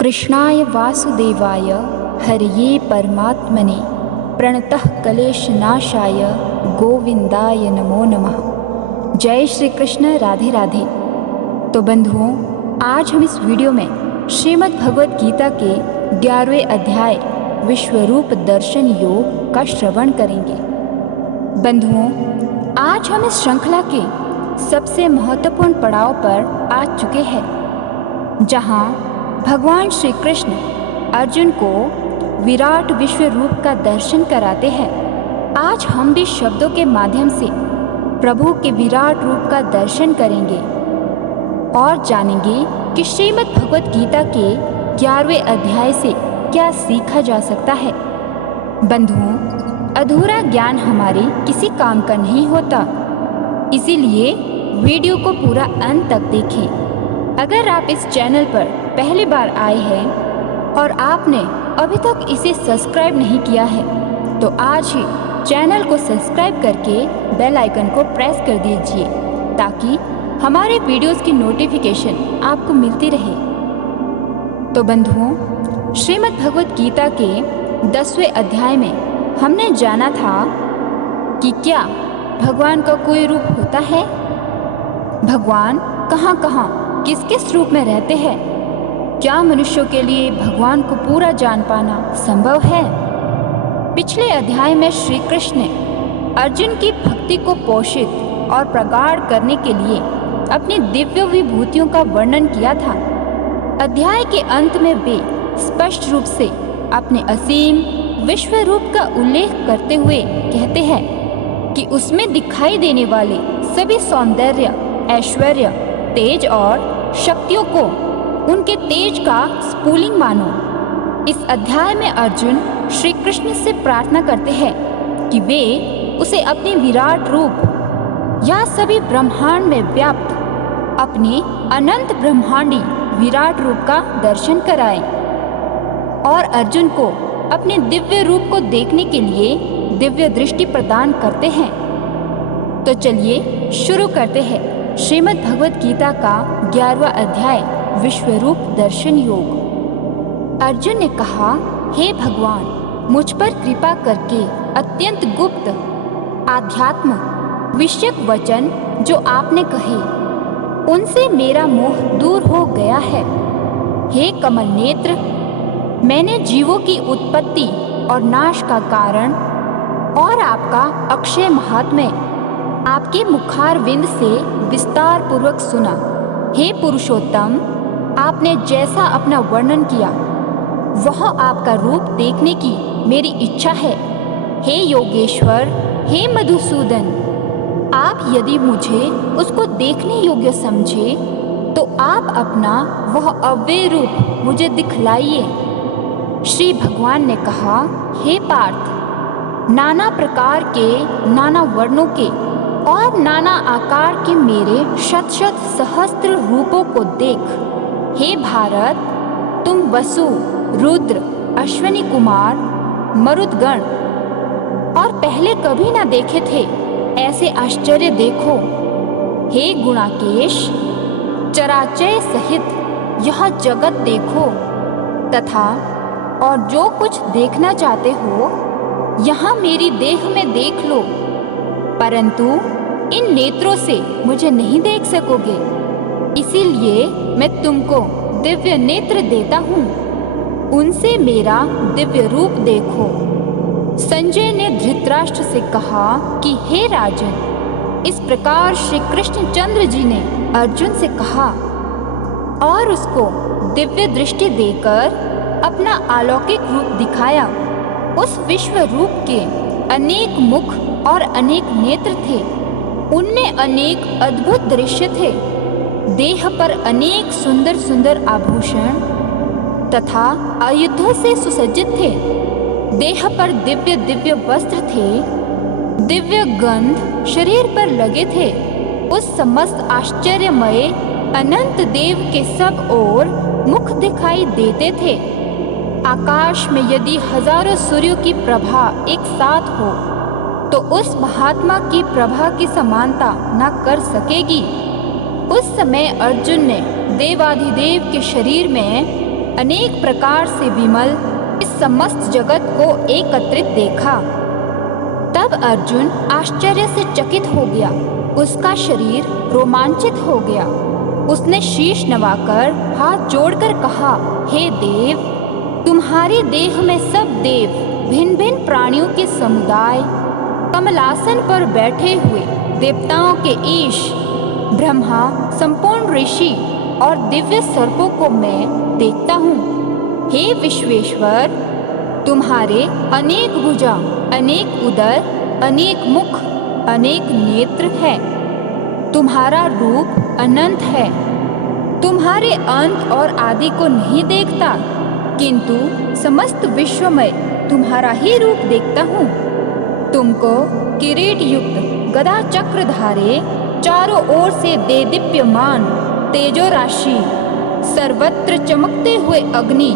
कृष्णाय वासुदेवाय हरये परमात्मने प्रणतः क्लेशनाशाय गोविंदाय नमो नमः। जय श्री कृष्ण, राधे राधे। तो बंधुओं, आज हम इस वीडियो में श्रीमद् भगवद गीता के 11वें अध्याय विश्वरूप दर्शन योग का श्रवण करेंगे। बंधुओं, आज हम इस श्रृंखला के सबसे महत्वपूर्ण पड़ाव पर आ चुके हैं, जहां भगवान श्री कृष्ण अर्जुन को विराट विश्व रूप का दर्शन कराते हैं। आज हम भी शब्दों के माध्यम से प्रभु के विराट रूप का दर्शन करेंगे और जानेंगे कि श्रीमद् भगवद गीता के 11वें अध्याय से क्या सीखा जा सकता है। बंधुओं, अधूरा ज्ञान हमारे किसी काम का नहीं होता, इसीलिए वीडियो को पूरा अंत तक देखें। अगर आप इस चैनल पर पहली बार आए हैं और आपने अभी तक इसे सब्सक्राइब नहीं किया है, तो आज ही चैनल को सब्सक्राइब करके बेल आइकन को प्रेस कर दीजिए, ताकि हमारे वीडियोस की नोटिफिकेशन आपको मिलती रहे। तो बंधुओं, श्रीमद् भगवद गीता के 10वें अध्याय में हमने जाना था कि क्या भगवान का कोई रूप होता है, भगवान कहाँ कहाँ किस किस रूप में रहते हैं, क्या मनुष्यों के लिए भगवान को पूरा जान पाना संभव है। पिछले अध्याय में श्री कृष्ण ने अर्जुन की भक्ति को पोषित और प्रगाढ़ करने के लिए अपनी दिव्य विभूतियों का वर्णन किया था। अध्याय के अंत में वे स्पष्ट रूप से अपने असीम विश्व रूप का उल्लेख करते हुए कहते हैं कि उसमें दिखाई देने वाले सभी सौंदर्य, ऐश्वर्य, तेज और शक्तियों को उनके तेज का स्फुलिंग मानो। इस अध्याय में अर्जुन श्री कृष्ण से प्रार्थना करते हैं कि वे उसे अपने विराट रूप या सभी ब्रह्मांड में व्याप्त अपने अनंत ब्रह्मांडी विराट रूप का दर्शन कराएं और अर्जुन को अपने दिव्य रूप को देखने के लिए दिव्य दृष्टि प्रदान करते हैं। तो चलिए शुरू करते हैं श्रीमद् भगवद गीता का 11वां अध्याय विश्वरूप दर्शन योग। अर्जुन ने कहा, हे भगवान, मुझ पर कृपा करके अत्यंत गुप्त आध्यात्म विषयक वचन जो आपने कहे, उनसे मेरा मोह दूर हो गया है। हे कमल नेत्र, मैंने जीवों की उत्पत्ति और नाश का कारण और आपका अक्षय महात्म्य आपके मुखारविंद से विस्तार पूर्वक सुना। हे पुरुषोत्तम, आपने जैसा अपना वर्णन किया वह आपका रूप देखने की मेरी इच्छा है। हे योगेश्वर, हे मधुसूदन, आप यदि मुझे उसको देखने योग्य समझे तो आप अपना वह अव्यय रूप मुझे दिखलाइए। श्री भगवान ने कहा, हे पार्थ, नाना प्रकार के, नाना वर्णों के और नाना आकार के मेरे शत शत सहस्त्र रूपों को देख। हे भारत, तुम वसु, रुद्र, अश्विनी कुमार, मरुदगण और पहले कभी न देखे थे ऐसे आश्चर्य देखो। हे गुणाकेश, चराचय सहित यह जगत देखो तथा और जो कुछ देखना चाहते हो यहाँ मेरी देह में देख लो, परंतु इन नेत्रों से मुझे नहीं देख सकोगे, इसीलिए मैं तुमको दिव्य नेत्र देता हूँ, उनसे मेरा दिव्य रूप देखो। संजय ने धृतराष्ट्र से कहा कि हे राजन, इस प्रकार श्री कृष्णचंद्र जी ने अर्जुन से कहा और उसको दिव्य दृष्टि देकर अपना अलौकिक रूप दिखाया। उस विश्व रूप के अनेक मुख और अनेक नेत्र थे, उनमें अनेक अद्भुत दृश्य थे। देह पर अनेक सुंदर सुंदर आभूषण तथा आयुधों से सुसज्जित थे। देह पर दिव्य दिव्य वस्त्र थे, दिव्य गंध शरीर पर लगे थे। उस समस्त आश्चर्यमय अनंत देव के सब ओर मुख दिखाई देते थे। आकाश में यदि हजारों सूर्यों की प्रभा एक साथ हो तो उस महात्मा की प्रभा की समानता न कर सकेगी। उस समय अर्जुन ने देवाधिदेव के शरीर में अनेक प्रकार से विमल इस समस्त जगत को एकत्रित देखा। तब अर्जुन आश्चर्य से चकित हो गया, उसका शरीर रोमांचित हो गया। उसने शीश नवाकर हाथ जोड़कर कहा, हे देव, तुम्हारे देह में सब देव, भिन्न भिन्न प्राणियों के समुदाय, कमलासन पर बैठे हुए देवताओं के ईश, ब्रह्मा, संपूर्ण ऋषि और दिव्य सर्पों को मैं देखता हूँ। हे विश्वेश्वर, तुम्हारे अनेक भुजा, अनेक उदर, अनेक मुख, अनेक नेत्र है। तुम्हारा रूप अनंत है। तुम्हारे अंत और आदि को नहीं देखता, किंतु समस्त विश्व में तुम्हारा ही रूप देखता हूँ। तुमको किरीट युक्त गदा चक्रधारे, चारों ओर से देदीप्यमान तेजो राशि, सर्वत्र चमकते हुए अग्नि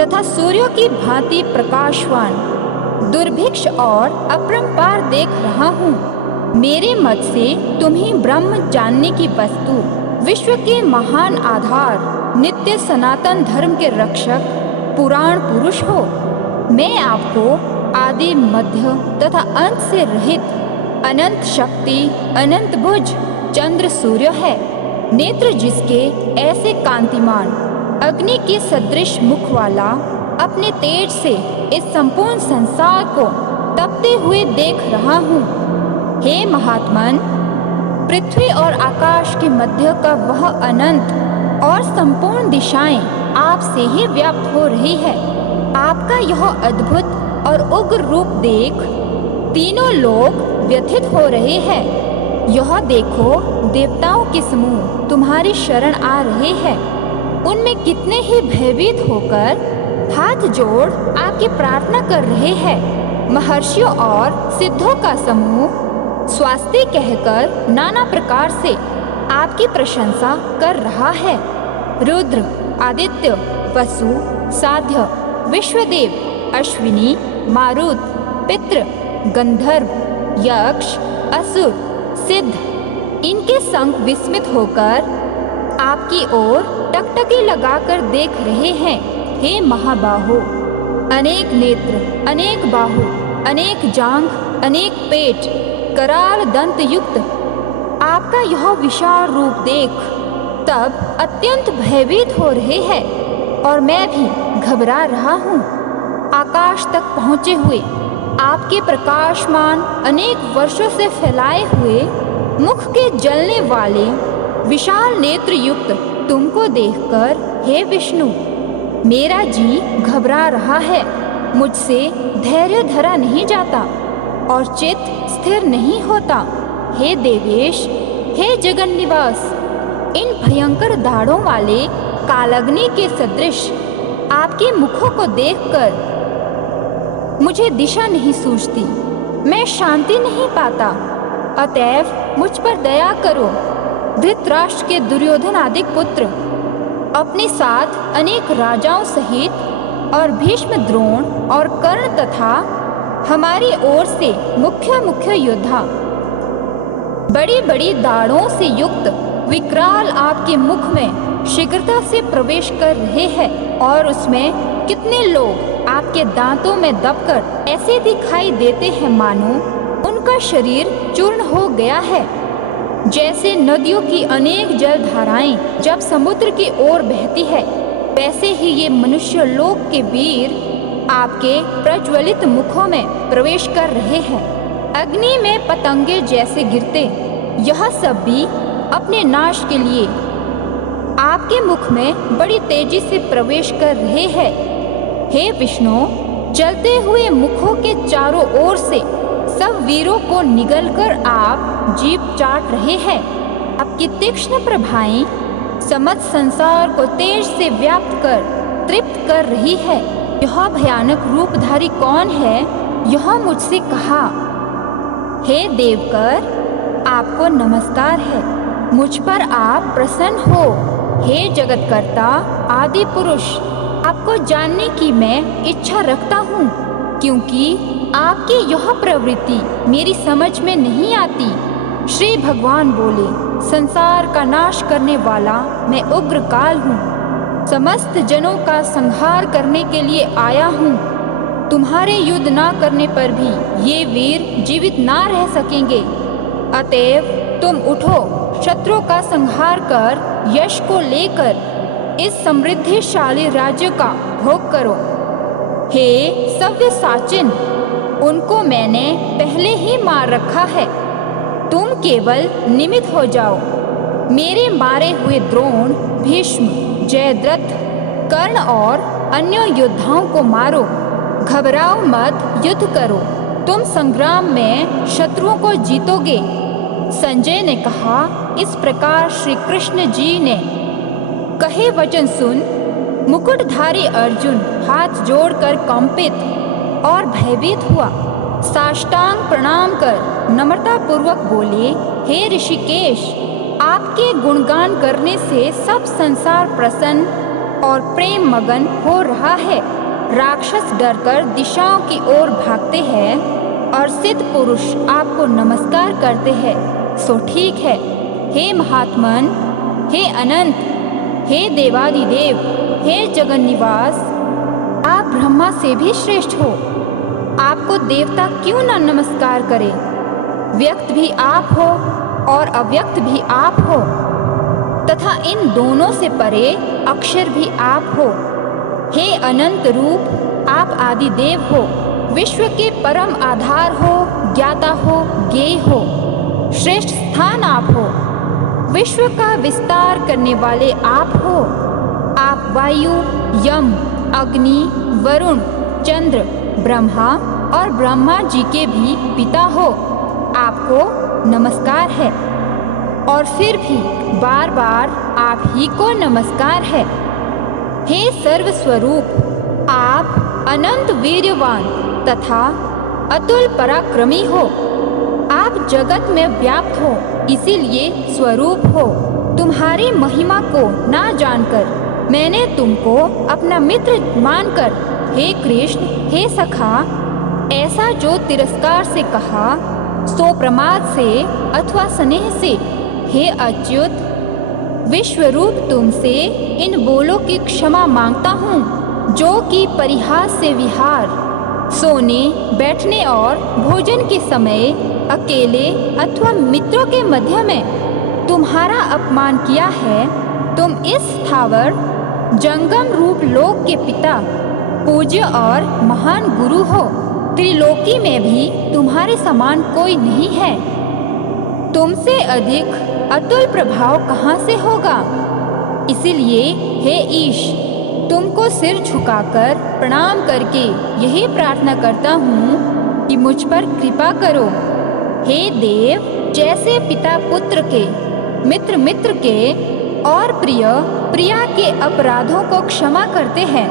तथा सूर्यों की भांति प्रकाशवान, दुर्भिक्ष और अपरंपार देख रहा हूँ। मेरे मत से तुम ही ब्रह्म जानने की वस्तु, विश्व के महान आधार, नित्य सनातन धर्म के रक्षक, पुराण पुरुष हो। मैं आपको आदि, मध्य तथा अंत से रहित, अनंत शक्ति, अनंत भुज, चंद्र सूर्य है। नेत्र जिसके ऐसे कांतिमान, अग्नि के सदृश मुख वाला, अपने तेज से इस संपूर्ण संसार को तपते हुए देख रहा हूँ। हे महात्मन, पृथ्वी और आकाश के मध्य का वह अनंत और संपूर्ण दिशाएं आपसे ही व्याप्त हो रही है। आपका यह अद्भुत और उग्र रूप देख तीनों लोग व्यथित हो रहे हैं। यह देखो, देवताओं के समूह तुम्हारी शरण आ रहे हैं। उनमें कितने ही भयभीत होकर हाथ जोड़ आपकी प्रार्थना कर रहे हैं। महर्षियों और सिद्धों का समूह स्वास्ति कहकर नाना प्रकार से आपकी प्रशंसा कर रहा है। रुद्र, आदित्य, वसु, साध्य, विश्वदेव, अश्विनी, मारुत, पितृ, गंधर्व, यक्ष, असुर, सिद्ध, इनके संग विस्मित होकर आपकी ओर टकटकी लगाकर देख रहे हैं। हे महाबाहो, अनेक नेत्र, अनेक बाहु, अनेक जांघ, अनेक पेट, कराल दंत युक्त आपका यह विशाल रूप देख तब अत्यंत भयभीत हो रहे हैं और मैं भी घबरा रहा हूँ। आकाश तक पहुँचे हुए आपके प्रकाशमान, अनेक वर्षों से फैलाए हुए मुख के जलने वाले विशाल नेत्र युक्त तुमको देखकर, हे विष्णु, मेरा जी घबरा रहा है। मुझसे धैर्य धरा नहीं जाता और चित्त स्थिर नहीं होता। हे देवेश, हे जगन निवास, इन भयंकर दाढ़ों वाले कालग्नि के सदृश आपके मुखों को देखकर मुझे दिशा नहीं सूझती, मैं शांति नहीं पाता। अतएव मुझ पर दया करो। धृतराष्ट्र के दुर्योधन आदि पुत्र, अपने साथ अनेक राजाओं सहित और भीष्म, द्रोण और कर्ण तथा हमारी ओर से मुख्य मुख्य योद्धा बड़ी बड़ी दाढ़ों से युक्त विकराल आपके मुख में शीघ्रता से प्रवेश कर रहे हैं और उसमें कितने लोग आपके दांतों में दबकर ऐसे दिखाई देते हैं मानो उनका शरीर चूर्ण हो गया है। जैसे नदियों की अनेक जल धाराएं जब समुद्र की ओर बहती है, वैसे ही ये मनुष्य लोक के वीर आपके प्रज्वलित मुखों में प्रवेश कर रहे हैं। अग्नि में पतंगे जैसे गिरते यह सब भी अपने नाश के लिए आपके मुख में बड़ी तेजी से प्रवेश कर रहे हैं। हे विष्णु, जलते हुए मुखों के चारों ओर से सब वीरों को निगलकर आप जीभ चाट रहे हैं। आपकी तीक्ष्ण प्रभाएं समस्त संसार को तेज से व्याप्त कर तृप्त कर रही है। यह भयानक रूपधारी कौन है, यह मुझसे कहा। हे देवकर, आपको नमस्कार है, मुझ पर आप प्रसन्न हो। हे जगतकर्ता आदि पुरुष, आपको जानने की मैं इच्छा रखता हूँ, क्योंकि आपकी यह प्रवृत्ति मेरी समझ में नहीं आती। श्री भगवान बोले, संसार का नाश करने वाला मैं उग्र काल हूँ। समस्त जनों का संहार करने के लिए आया हूँ। तुम्हारे युद्ध ना करने पर भी ये वीर जीवित ना रह सकेंगे। अतएव तुम उठो, शत्रुओं का संहार कर यश को लेकर इस समृद्धिशाली राज्य का भोग करो। हे सव्यसाचिन, उनको मैंने पहले ही मार रखा है। तुम केवल निमित्त हो जाओ। मेरे मारे हुए द्रोण, भीष्म, जयद्रथ, कर्ण और अन्य योद्धाओं को मारो। घबराओ मत, युद्ध करो। तुम संग्राम में शत्रुओं को जीतोगे। संजय ने कहा। इस प्रकार श्री कृष्ण जी ने कहे वचन सुन मुकुटधारी अर्जुन हाथ जोड़कर कंपित और भयभीत हुआ। साष्टांग प्रणाम कर नम्रता पूर्वक बोले, हे ऋषिकेश, आपके गुणगान करने से सब संसार प्रसन्न और प्रेम मगन हो रहा है। राक्षस डरकर दिशाओं की ओर भागते हैं और सिद्ध पुरुष आपको नमस्कार करते हैं। सो ठीक है। हे महात्मन, हे अनंत, हे देवादिदेव, हे जगन्निवास, आप ब्रह्मा से भी श्रेष्ठ हो। आपको देवता क्यों न नमस्कार करे। व्यक्त भी आप हो और अव्यक्त भी आप हो, तथा इन दोनों से परे अक्षर भी आप हो। हे अनंत रूप, आप आदि देव हो। विश्व के परम आधार हो, ज्ञाता हो, ज्ञेय हो। श्रेष्ठ स्थान आप हो। विश्व का विस्तार करने वाले आप हो। आप वायु, यम, अग्नि, वरुण, चंद्र, ब्रह्मा और ब्रह्मा जी के भी पिता हो। आपको नमस्कार है। और फिर भी बार बार आप ही को नमस्कार है। हे सर्वस्वरूप, आप अनंत वीर्यवान तथा अतुल पराक्रमी हो। आप जगत में व्याप्त हो, इसीलिए स्वरूप हो। तुम्हारी महिमा को ना जानकर मैंने तुमको अपना मित्र मानकर हे कृष्ण, हे सखा, ऐसा जो तिरस्कार से कहा, सो प्रमाद से अथवा स्नेह से, हे अच्युत, विश्वरूप तुमसे इन बोलों की क्षमा मांगता हूँ जो कि परिहास से विहार, सोने, बैठने और भोजन के समय अकेले अथवा मित्रों के मध्य में तुम्हारा अपमान किया है। तुम इस स्थावर जंगम रूप लोक के पिता, पूज्य और महान गुरु हो। त्रिलोकी में भी तुम्हारे समान कोई नहीं है। तुमसे अधिक अतुल प्रभाव कहाँ से होगा। इसीलिए हे ईश, तुमको सिर झुकाकर प्रणाम करके यही प्रार्थना करता हूँ कि मुझ पर कृपा करो। हे देव, जैसे पिता पुत्र के, मित्र मित्र के और प्रिय प्रिया के अपराधों को क्षमा करते हैं,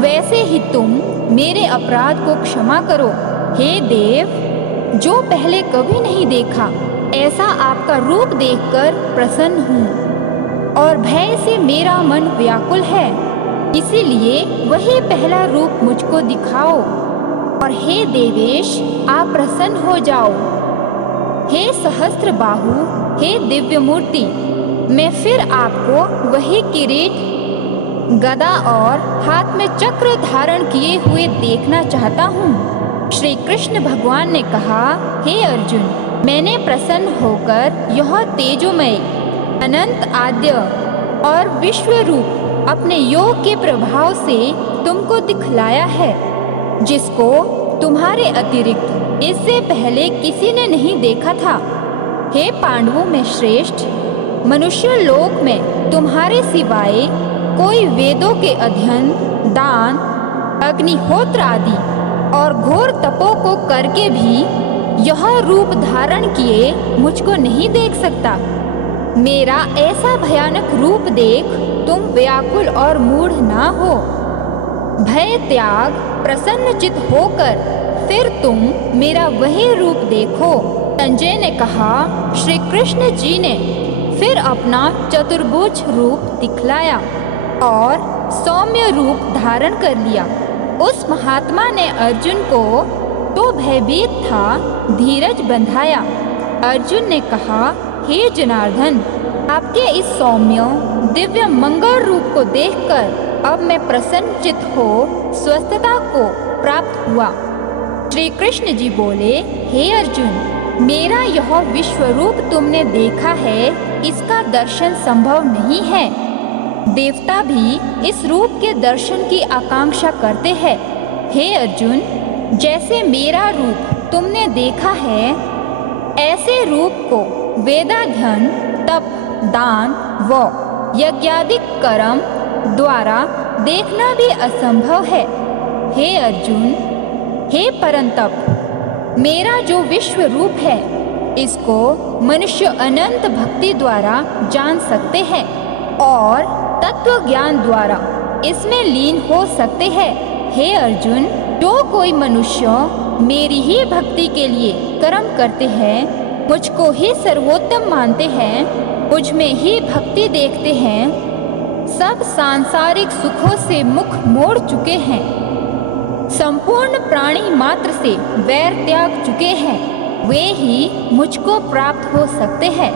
वैसे ही तुम मेरे अपराध को क्षमा करो। हे देव, जो पहले कभी नहीं देखा ऐसा आपका रूप देखकर प्रसन्न हूँ और भय से मेरा मन व्याकुल है। इसीलिए वही पहला रूप मुझको दिखाओ और हे देवेश, आप प्रसन्न हो जाओ। हे सहस्त्र बाहु, हे दिव्य मूर्ति, मैं फिर आपको वही किरीट, गदा और हाथ में चक्र धारण किए हुए देखना चाहता हूँ। श्री कृष्ण भगवान ने कहा, हे अर्जुन, मैंने प्रसन्न होकर यह तेजोमय, अनंत आद्य और विश्व रूप अपने योग के प्रभाव से तुमको दिखलाया है, जिसको तुम्हारे अतिरिक्त इससे पहले किसी ने नहीं देखा था। हे पांडवों में श्रेष्ठ, मनुष्य लोक में तुम्हारे सिवाय कोई वेदों के अध्ययन, दान, अग्निहोत्र आदि और घोर तपों को करके भी यह रूप धारण किए मुझको नहीं देख सकता। मेरा ऐसा भयानक रूप देख तुम व्याकुल और मूढ़ ना हो। भय त्याग प्रसन्नचित होकर फिर तुम मेरा वही रूप देखो। संजय ने कहा, श्री कृष्ण जी ने फिर अपना चतुर्भुज रूप दिखलाया और सौम्य रूप धारण कर लिया। उस महात्मा ने अर्जुन को तो भयभीत था धीरज बंधाया। अर्जुन ने कहा, हे जनार्दन, आपके इस सौम्य दिव्य मंगल रूप को देखकर अब मैं प्रसन्नचित्त हो स्वस्थता को प्राप्त हुआ। श्री कृष्ण जी बोले, हे अर्जुन, मेरा यह विश्व रूप तुमने देखा है, इसका दर्शन संभव नहीं है। देवता भी इस रूप के दर्शन की आकांक्षा करते हैं। हे अर्जुन, जैसे मेरा रूप तुमने देखा है, ऐसे रूप को वेदाध्ययन, तप, दान व यज्ञादिक कर्म द्वारा देखना भी असंभव है। हे अर्जुन, हे परंतप, मेरा जो विश्व रूप है, इसको मनुष्य अनंत भक्ति द्वारा जान सकते हैं और तत्व ज्ञान द्वारा इसमें लीन हो सकते हैं। हे अर्जुन, जो कोई मनुष्य मेरी ही भक्ति के लिए कर्म करते हैं, मुझको ही सर्वोत्तम मानते हैं, मुझ में ही भक्ति देखते हैं, सब सांसारिक सुखों से मुख मोड़ चुके हैं, संपूर्ण प्राणी मात्र से वैर त्याग चुके हैं, वे ही मुझको प्राप्त हो सकते हैं।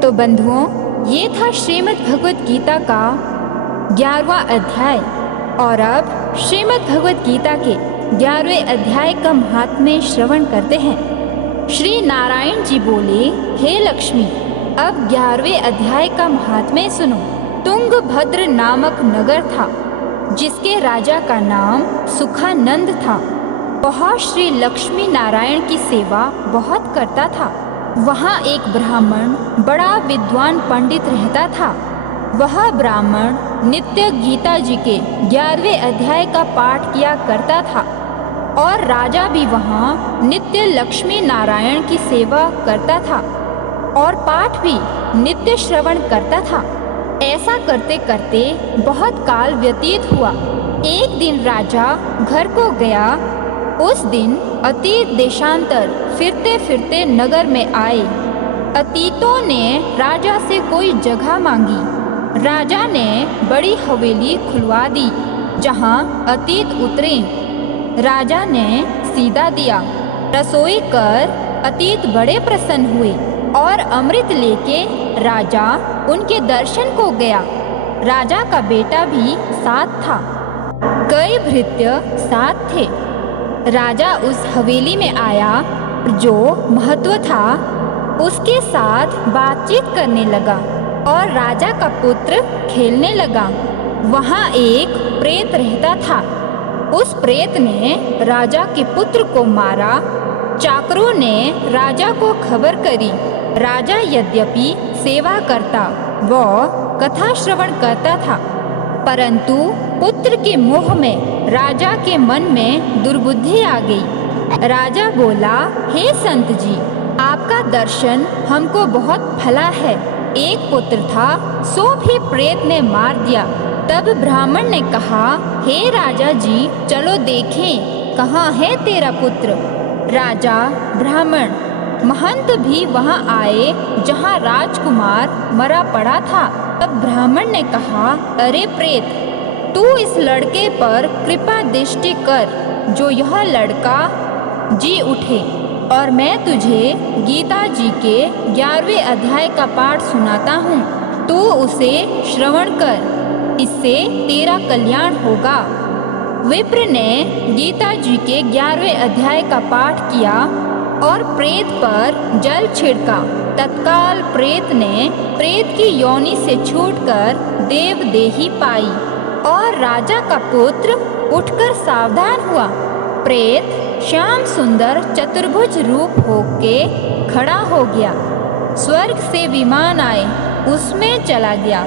तो बंधुओं, ये था श्रीमद् भगवद गीता का 11वां अध्याय। और अब श्रीमद् भगवद गीता के 11वें अध्याय का महात्म्य श्रवण करते हैं। श्री नारायण जी बोले, हे लक्ष्मी, अब 11वें अध्याय का महात्म्य सुनो। तुंगभद्र नामक नगर था, जिसके राजा का नाम सुखानंद था। वह श्री लक्ष्मी नारायण की सेवा बहुत करता था। वहाँ एक ब्राह्मण बड़ा विद्वान पंडित रहता था। वह ब्राह्मण नित्य गीता जी के 11वें अध्याय का पाठ किया करता था और राजा भी वहाँ नित्य लक्ष्मी नारायण की सेवा करता था और पाठ भी नित्य श्रवण करता था। ऐसा करते करते बहुत काल व्यतीत हुआ। एक दिन राजा घर को गया। उस दिन अतीत देशांतर फिरते फिरते नगर में आए। अतीतों ने राजा से कोई जगह मांगी। राजा ने बड़ी हवेली खुलवा दी जहाँ अतीत उतरे। राजा ने सीधा दिया। रसोई कर अतीत बड़े प्रसन्न हुए और अमृत लेके राजा उनके दर्शन को गया। राजा का बेटा भी साथ था। कई भृत्य साथ थे। राजा उस हवेली में आया। जो महत्व था उसके साथ बातचीत करने लगा और राजा का पुत्र खेलने लगा। वहाँ एक प्रेत रहता था। उस प्रेत ने राजा के पुत्र को मारा। चाकरों ने राजा को खबर करी। राजा यद्यपि सेवा करता व कथा श्रवण करता था, परंतु पुत्र के मोह में राजा के मन में दुर्बुद्धि आ गई। राजा बोला, हे संत जी, आपका दर्शन हमको बहुत फला है। एक पुत्र था, सो भी प्रेत ने मार दिया। तब ब्राह्मण ने कहा, हे राजा जी, चलो देखें कहाँ है तेरा पुत्र। राजा, ब्राह्मण, महंत भी वहाँ आए जहाँ राजकुमार मरा पड़ा था। तब ब्राह्मण ने कहा, अरे प्रेत, तू इस लड़के पर कृपा दृष्टि कर, जो यह लड़का जी उठे और मैं तुझे गीता जी के 11वें अध्याय का पाठ सुनाता हूँ। तू उसे श्रवण कर, इससे तेरा कल्याण होगा। विप्र ने गीता जी के 11वें अध्याय का पाठ किया और प्रेत पर जल छिड़का। तत्काल प्रेत ने प्रेत की योनि से छूटकर देव देही पाई और राजा का पुत्र उठकर सावधान हुआ। प्रेत श्याम सुंदर चतुर्भुज रूप होके खड़ा हो गया। स्वर्ग से विमान आए, उसमें चला गया।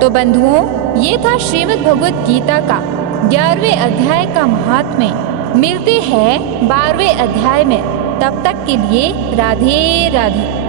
तो बंधुओं, ये था श्रीमद् भगवद गीता का 11वें अध्याय का महात्म्य। मिलते हैं 12वें अध्याय में। तब तक के लिए राधे राधे।